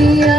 दिया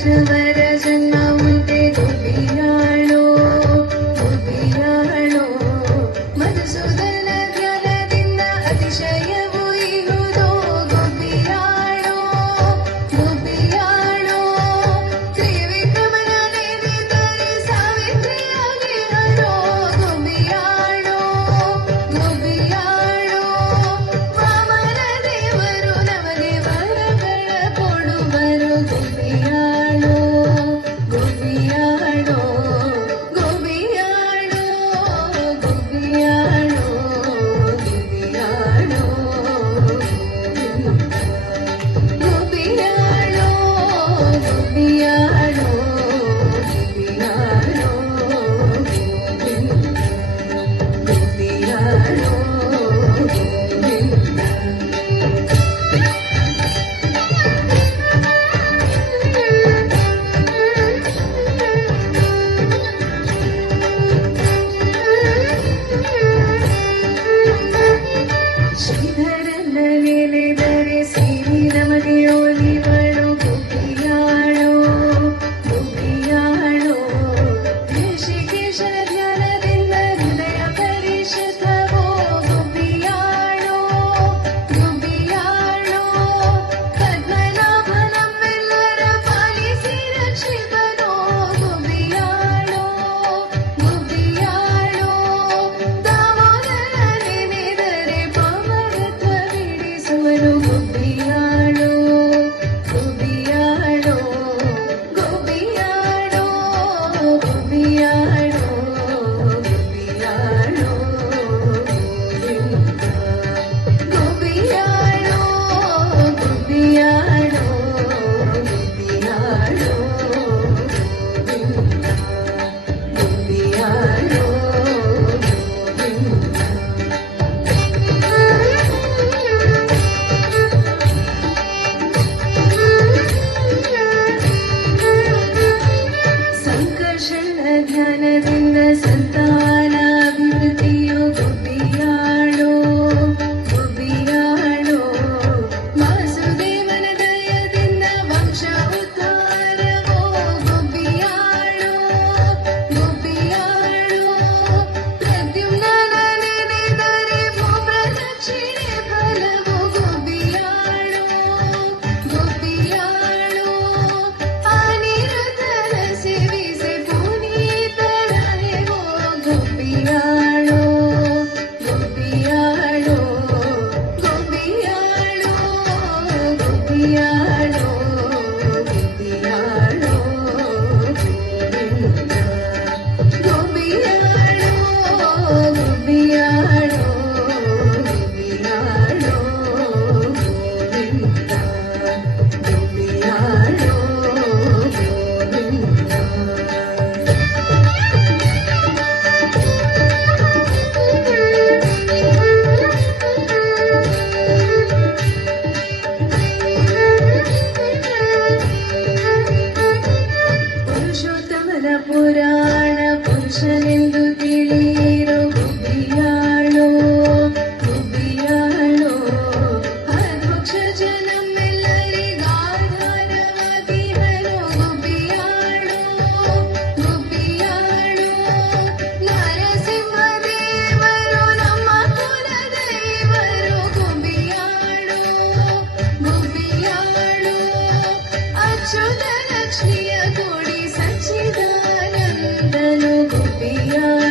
Krishna सता be